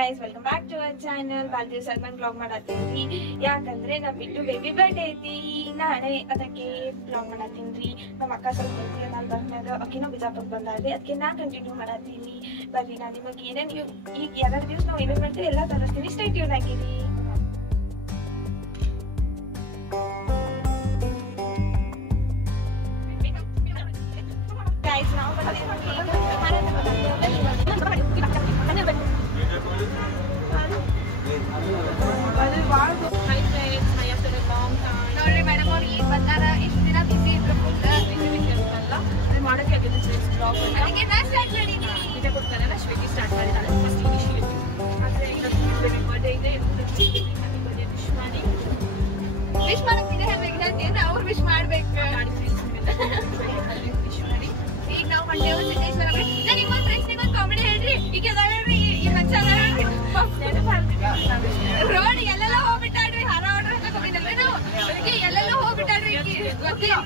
guys, welwelcome back to our channel. Baldev Salman vlog ಮಾಡತ್ತೀನ್ರಿ. ಯಾಕಂದ್ರೆ ನಮ್ಮ ಬಿಟ್ಟು ಬೇಬಿ ಬರ್ಡೇ ಐತಿ ನಾಳೆ, ಅದಕ್ಕೆ vlog ಮಾಡತ್ತೀನ್ರಿ. ನಮ್ಮ ಅಕ್ಕ ಸ್ವಲ್ಪ ಬರ್ತೀವಿ, ನಾನು ಬಂದ್ಮ್ಯಾಗ ಅಕ್ಕಿನೂ ಬಿಜಾಪುರಕ್ಕೆ ಬಂದಾಳ್ರಿ, ಅದಕ್ಕೆ ನಾ ಕಂಟಿನ್ಯೂ ಮಾಡತ್ತೀನಿ. ಬರ್ರಿ, ನಾನು ನಿಮಗೆ ಏನೇನು ಈಗ ಯಾವ್ದಾರು ದಿವಸ ನಾವು ಏನೇನು ಮಾಡ್ತೀವಿ ಎಲ್ಲ ತೋರಿಸ್ತೀನಿ. ಸ್ಟೇ ಟ್ಯೂನ್ ಆಗಿರಿ. Guys, ನಾವು ನೋಡ್ರಿ ಮೇಡಮ್ ಅವ್ರು ಈಗ ಬಂದಾರ. ಇಷ್ಟು ದಿನ ಬಿಸಿ ಇದ್ರು, ಮಾಡೋಕೆ ಅದಕ್ಕೆ ನಾ ಸ್ಟಾರ್ಟ್ ಮಾಡಿದ್ದೀನಿ. ಇದೇ ಕೊಡ್ತಾರೆ ನಾ ಶ್ವೇತಿ ಸ್ಟಾರ್ಟ್ ಮಾಡಿದ್ದಾಳೆ ಫಸ್ಟ್ ಇನಿಷಿಯೇಟಿವ್. ಆದರೆ ಈಗ ಬೇಬಿ ಬರ್ಡೇ ಇದೆ, ವಿಶ್ ಮಾಡಕ್ತಿದೆ ಹೇಳ್ಬೇಕಿದೆ, ಅವ್ರು ವಿಶ್ ಮಾಡ್ಬೇಕು. ಈಗ ನಾವು ಹೊಂಟೇವು ಸಿದ್ದೇಶ್ವರ. ನಾನು ನಿಮ್ಮೊಂದು ಫ್ರೆಂಡ್ಸ್ನಿಗೆ ಒಂದು ಕಾಮಿಡಿ ಹೇಳ್ರಿ. ಈಗ ಅದಾಳ್ರಿ ಈ ಮಚ್ಚ ರೋಡ್ ಎಲ್ಲೆಲ್ಲ ಹೋಗ್ಬಿಟ್ಟಾಡ್ರಿ, ಹಾರ ಆರ್ಡರ್ ಹಾಕೋದಿಲ್ಲರಿ ನಾವು, ಅದಕ್ಕೆ ಎಲ್ಲೆಲ್ಲ ಹೋಗ್ಬಿಟ್ಟಾಡ್ರಿ. ಗೊತ್ತಿಲ್ಲ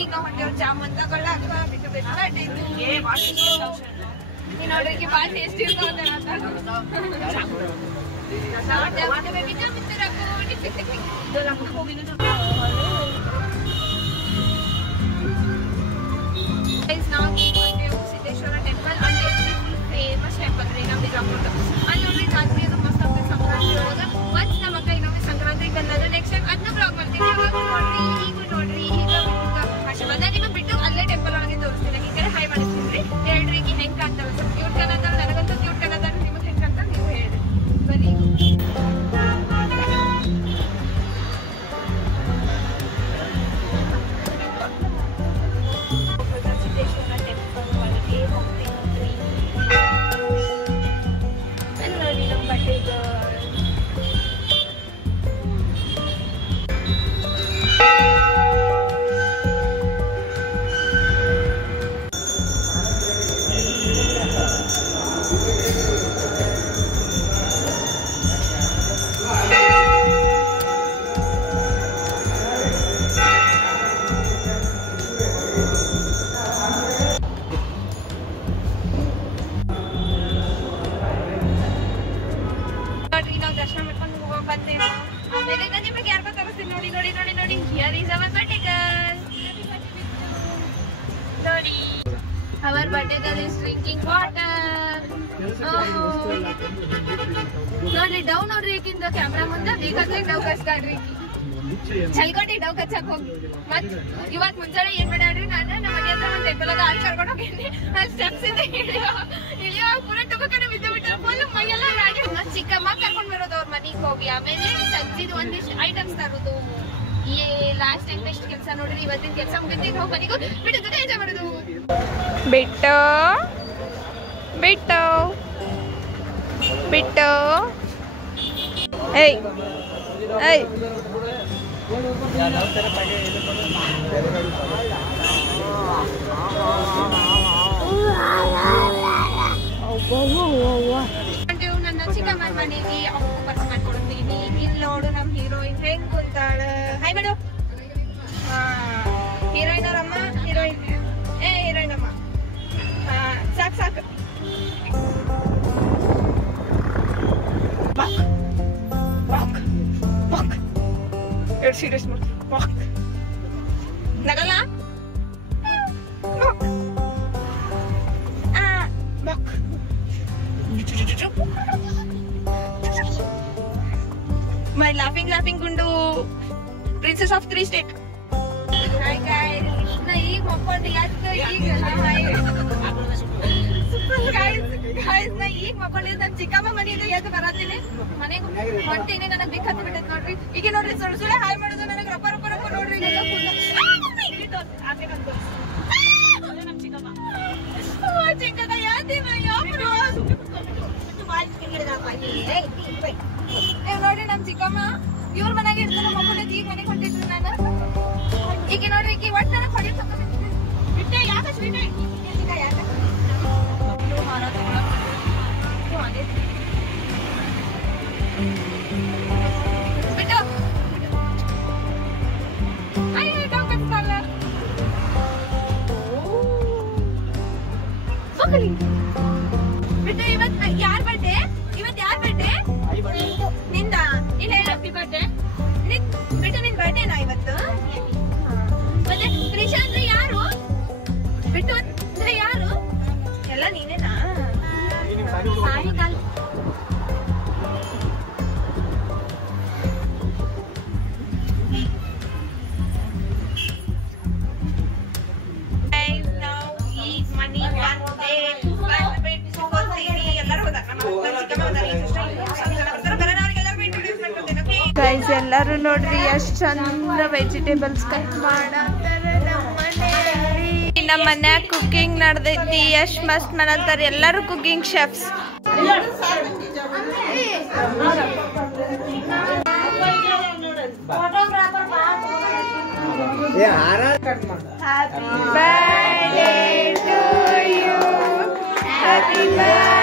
ಈಗ ನಾವು ಹೊಂಟೇವು ಜಾಮೂನ್ ತಗೊಳ್ಳಾಕ. ಬಿಟ್ಟು ಬರ್ಡೇ ನೋಡ್ರಿ, ಈಗ ಭಾಳ ಟೇಸ್ಟಿ ಇರ್ತಾವೆ. ಸಿದ್ದೇಶ್ವರ ಟೆಂಪಲ್ ಅಲ್ಲಿ ಫೇಮಸ್ ಟೆಂಪಲ್ ರೀ ನಮ್ಮ ಬಿಜಾಪುರದ. ಅಲ್ಲಿ ನೋಡ್ರಿ ಜಾತ್ರೆ ಅದು ಮಸ್ತ್ ಆಗ್ತದೆ ಸಂಕ್ರಾಂತಿ ಒಳಗೆ. ಮತ್ತೆ ನಮ್ಮ ಅಕ್ಕ ಇನ್ನೊಮ್ಮೆ ಸಂಕ್ರಾಂತಿ ಬಂದಾಗ ನೆಕ್ಸ್ಟ್ ಟೈಮ್ ಅದನ್ನ ಬ್ಲಾಗ್ ಮಾಡ್ತೀನಿ. ನೋಡ್ರಿ ಈಗ ನೋಡ್ರಿ ಈಗ ಅಷ್ಟೇ ಬಂದ ನಿಮಗೆ ಬಿಟ್ಟು ಅಲ್ಲೇ ಟೆಂಪಲ್ ಒಳಗೆ ತೋರಿಸ್ತೀನಿ. ಈ ಕಡೆ ಹೈ ಮಾಡಿಸ್ತೀನಿ ರೀ. ಹೇಳ್ರಿ ಈಗ ಹೆಂಗೆ ಕಾಣ್ತಾವ, ಸ್ವಲ್ಪ ಕ್ಯೂಟ್ ಕಾಣತ್ತಾವ. ನನಗಂತೂ ಕ್ಯೂಟ್ ಕಾಣತ್ತಾರ, ನಿಮಗೆ ಹೆಂಗೆ ಕಾಣ್ತಾವ ನೀವು ಹೇಳ್ರಿ. ಬರೀ our birthday girl is drinking water. ನೋಡ್ರಿ ಡೌನ್ ನೋಡ್ರಿ, ಈಗಿಂದ ಕ್ಯಾಮ್ರಾ ಮುಂದೆ ಬೇಕಾದ್ರೆ ಡವ್ ಕಚ್ತಾಡ್ರಿ. ಚಲ್ಕೊಟ್ಟಿ ಡವ್ ಕಚ್ಚಕ್ ಹೋಗಿ ಮತ್ ಇವತ್ ಮುಂಜಾನೆ ಏನ್ ಮಾಡ್ಯಾಡ್ರಿ, ನಾನು ನಮ್ಮ ಮನೆ ಹತ್ರ ಒಂದ್ ಟೆಂಪಲ್ ಹಾಲ್ ಕರ್ಕೊಂಡು ಹೋಗಿನಿ. ಸ್ಟೆಪ್ಸ್ ಇಂದ ಇಳಿಯೋ ಪೂರ ಟುಬಕನೆ ಬಿದ್ದು ಬಿಟ್ರೆ ಫುಲ್ ಮೈಯೆಲ್ಲ ರಾಡಿ. ಚಿಕ್ಕಮ್ಮ ಕರ್ಕೊಂಡ್ ಬರೋದು ಅವ್ರ ಮನೆಗೆ ಹೋಗಿ, ಆಮೇಲೆ ಸಂಜಿದ್ ಒಂದಿಷ್ಟು ಐಟಮ್ಸ್ ತರೋದು. ಈ ಲಾಸ್ಟ್ ಟೈಮ್ ಎಷ್ಟು ಕೆಲಸ ನೋಡ್ರಿ, ಇವತ್ತಿನ ಕೆಲಸ ಮುಗಿದ ಹೋಗಿ ಮನೆಗೂ ಬಿಟ್ಟು ಜೊತೆ ಎಂಜಾಯ್ ಮಾಡೋದು. ಬಿಟ್ಟು ಬಿಟ್ಟು ಬಿಟ್ಟು ಏಯ್ ಏಯ್ ನನ್ನ ಚಿಕ್ಕಮ್ಮನ ಮನೆಗೆ ಅವ್ರು ಬರ್ಸ್ ಮಾಡ್ಕೊಡ್ತೀನಿ. ಇಲ್ಲಿ ನೋಡು ನಮ್ಮ ಹೀರೋಯಿನ್ ಹೆಂಗ್ ಕುಂತಾಳ. Hi madam. ಹೀರೋಯಿನ್ ಅವ್ರಮ್ಮ, ಹೀರೋಯಿನ್ ಹೀರೋಯಿನ್ ಅಮ್ಮ. ಸಾಕು ಸಾಕು. ಎರಡು ಸೀರಿಯಸ್ ಮಾಡಿ ನಗಲ್ಲ. My laughing ಗುಂಡು princess of 3 state. Hi guys, ನಾ ಈಗ ಮಕ್ಕೊಂಡು ಯಾಕೆ ಈಗ ಗಾಯ್ಸ್ ನಾ ಈಗ ಮಕ್ಕೊಂಡಿದ್ದು ನನ್ನ ಚಿಕ್ಕಮ್ಮ ಮನೆಯಿಂದ ಎದ್ದು ಬರತ್ತೀನಿ. ಮನೆಗೆ ಹೊಂಟೀನಿ, ನನಗೆ ಬಿಕ್ ಹತ್ತಿ ಬಿಟ್ಟೈತೆ ನೋಡ್ರಿ. ಈಗ ನೋಡ್ರಿ ಸುಳ್ಳು ಸುಳ್ಳೆ ಹಾಯ್ ಮಾಡೋದು ನನಗೆ ರಪ್ಪ ರಪ್ಪ ರಪ್ಪ ನೋಡ್ರಿ. ಚಿಕ್ಕದ ಯಾವ್ದು ನೋಡ್ರಿ ನಮ್ ಚಿಕ್ಕಮ್ಮ ಇವ್ರ ಮನೆಗೆ ಇರ್ತಾರ ಮಕ್ಕೊಂಡಿದ್ದು. ಈಗ ಮನೆಗೆ ಹೊಂಟಿದ್ರು ನಾನು. ಈಗ ನೋಡ್ರಿ ಈಗ ಒಟ್ಟು ನನಗೆ ಹೊಡಿ ಬಿಟ್ಟೆ. ಯಾಕೆ ಸ್ವೀಟೆ ಯಾಕೆ ಬಿಟ್ಟು ಬಿಟ್ಟು ಇವತ್ತು ಯಾರ್ ಬರ್ಡೇ? ಇವತ್ತು ಯಾರ್ ಬರ್ಡೇ? ಎಲ್ಲರೂ ನೋಡ್ರಿ ಎಷ್ಟು ಚಂದ ವೆಜಿಟೇಬಲ್ಸ್ ಕಟ್ ಮಾಡತ್ತಾರೆ ನಮ್ಮ ಮನ್ಯಾಗ ಕುಕಿಂಗ್ ನಡೆದೈತಿ ಎಷ್ಟು ಮಸ್ತ್ ಮಾಡತ್ತಾರೆ ಎಲ್ಲರೂ cooking chefs Happy birthday to you. Happy birthday.